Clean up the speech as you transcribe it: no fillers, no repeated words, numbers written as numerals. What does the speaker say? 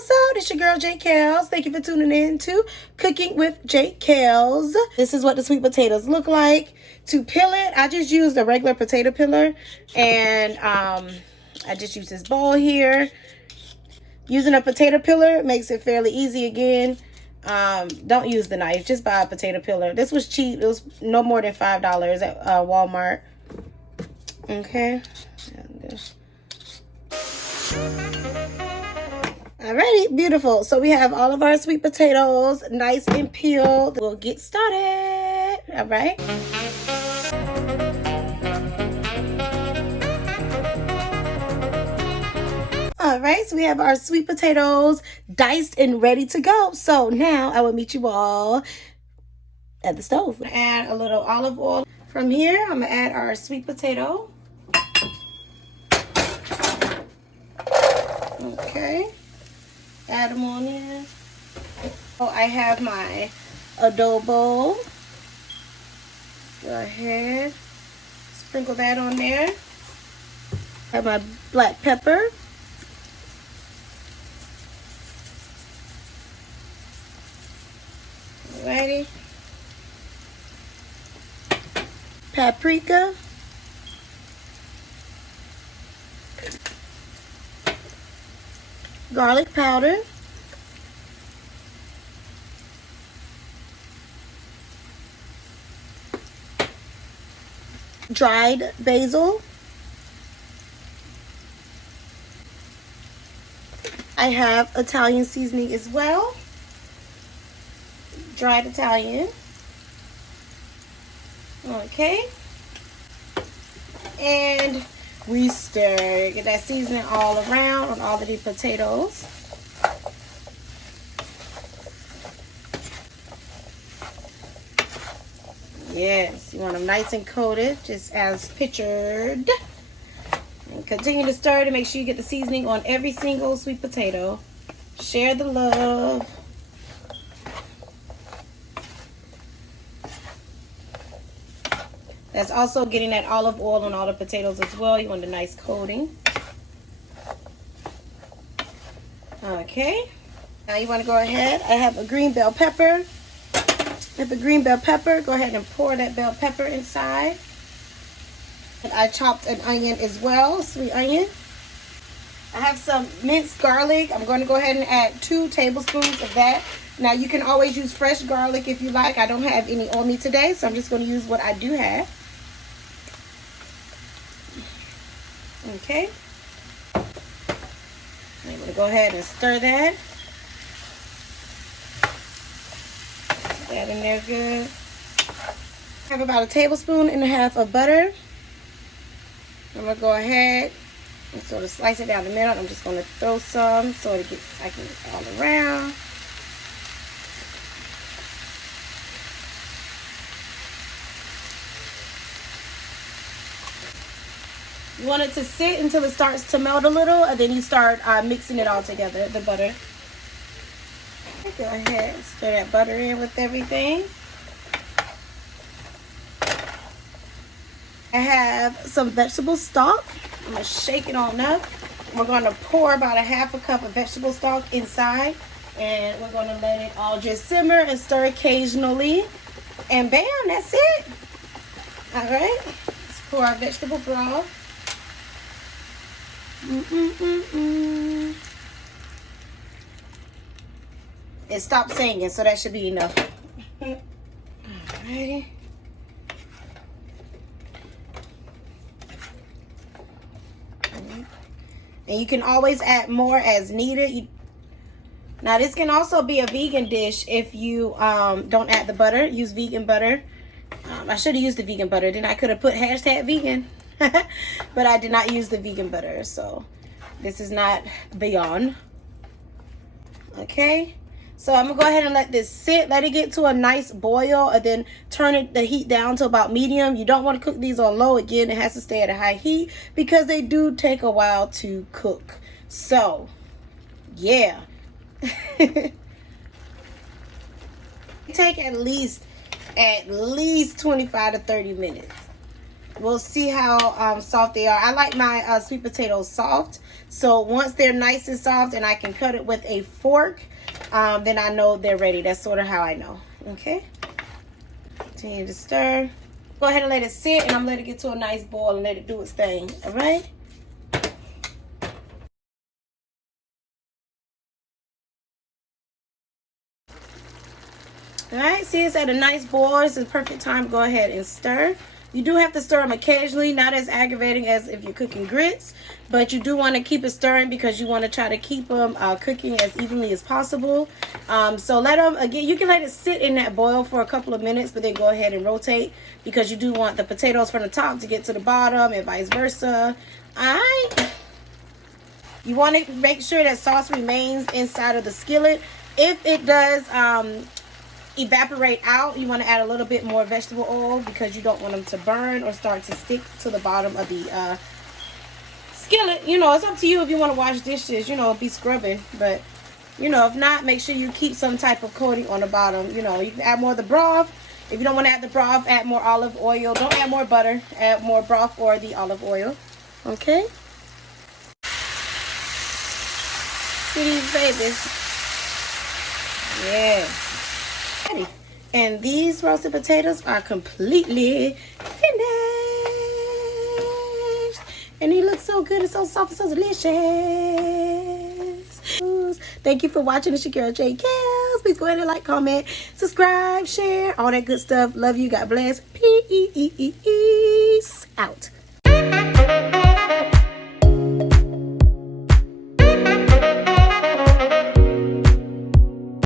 what's up? It's your girl J Kels. Thank you for tuning in to Cooking with J Kels. This is what the sweet potatoes look like. To peel it, I just used a regular potato peeler, and I just use this bowl here. Using a potato peeler makes it fairly easy again. Don't use the knife, just buy a potato peeler. This was cheap. It was no more than $5 at Walmart. Okay. Alrighty, beautiful. So we have all of our sweet potatoes nice and peeled. We'll get started. All right. All right, so we have our sweet potatoes diced and ready to go. So now I will meet you all at the stove. Add a little olive oil. From here, I'm gonna add our sweet potato. Okay. Add them on in. Oh, I have my adobo. Go ahead. Sprinkle that on there. I have my black pepper. Alrighty. Paprika. Garlic powder. Dried basil. I have Italian seasoning as well. Dried Italian. Okay. And we stir. Get that seasoning all around on all of the potatoes. Yes, you want them nice and coated, just as pictured. And continue to stir to make sure you get the seasoning on every single sweet potato. Share the love. That's also getting that olive oil on all the potatoes as well. You want a nice coating. Okay. Now you want to go ahead. I have a green bell pepper. With the green bell pepper, go ahead and pour that bell pepper inside. And I chopped an onion as well, sweet onion. I have some minced garlic. I'm going to go ahead and add 2 tablespoons of that. Now you can always use fresh garlic if you like. I don't have any on me today, so I'm just going to use what I do have. Okay. I'm going to go ahead and stir that. Put that in there good. I have about 1.5 tablespoons of butter. I'm going to go ahead and sort of slice it down the middle. I'm just going to throw some so it gets like all around. You want it to sit until it starts to melt a little, and then you start mixing it all together, the butter. Go ahead and stir that butter in with everything. I have some vegetable stock. I'm going to shake it on up. We're going to pour about 1/2 cup of vegetable stock inside, and we're going to let it all just simmer and stir occasionally. And bam, that's it. All right, let's pour our vegetable broth. It stopped singing, so that should be enough. Alrighty. And you can always add more as needed. Now this can also be a vegan dish if you don't add the butter. Use vegan butter. I should have used the vegan butter. Then I could have put #vegan. But I did not use the vegan butter. So this is not beyond. Okay. So I'm going to go ahead and let this sit. Let it get to a nice boil. And then turn the heat down to about medium. You don't want to cook these on low. Again, it has to stay at a high heat because they do take a while to cook. So, yeah. Take at least 25 to 30 minutes. We'll see how soft they are. I like my sweet potatoes soft. So once they're nice and soft and I can cut it with a fork, then I know they're ready. That's sort of how I know. Okay. Continue to stir. Go ahead and let it sit, and I'm letting it get to a nice boil and let it do its thing. All right. All right, see, it's at a nice boil. It's the perfect time to go ahead and stir. You do have to stir them occasionally, not as aggravating as if you're cooking grits, but you do want to keep it stirring because you want to try to keep them cooking as evenly as possible. So let them, again, you can let it sit in that boil for a couple of minutes, but then go ahead and rotate because you do want the potatoes from the top to get to the bottom and vice versa. All right. You want to make sure that sauce remains inside of the skillet. If it does evaporate out, you want to add a little bit more vegetable oil because you don't want them to burn or start to stick to the bottom of the skillet. You know, it's up to you if you want to wash dishes, you know, be scrubbing, but you know, if not, make sure you keep some type of coating on the bottom. You know, you can add more of the broth. If you don't want to add the broth, add more olive oil. Don't add more butter, add more broth or the olive oil. Okay, see these babies. Yeah. And these roasted potatoes are completely finished. And they look so good and so soft and so delicious. Thank you for watching. It's your girl, J. Kels. Please go ahead and like, comment, subscribe, share, all that good stuff. Love you. God bless. Peace out.